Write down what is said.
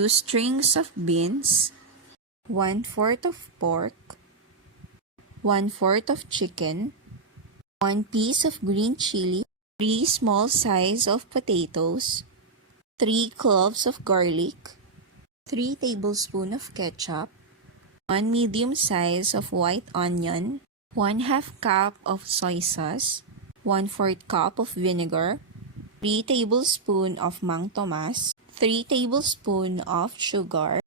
2 strings of beans, 1/4 of pork, 1/4 of chicken, 1 piece of green chili, 3 small size of potatoes, 3 cloves of garlic, 3 tablespoons of ketchup, 1 medium size of white onion, 1/2 cup of soy sauce, 1/4 cup of vinegar, 3 tablespoons of Mang Tomas, 3 tablespoons of sugar,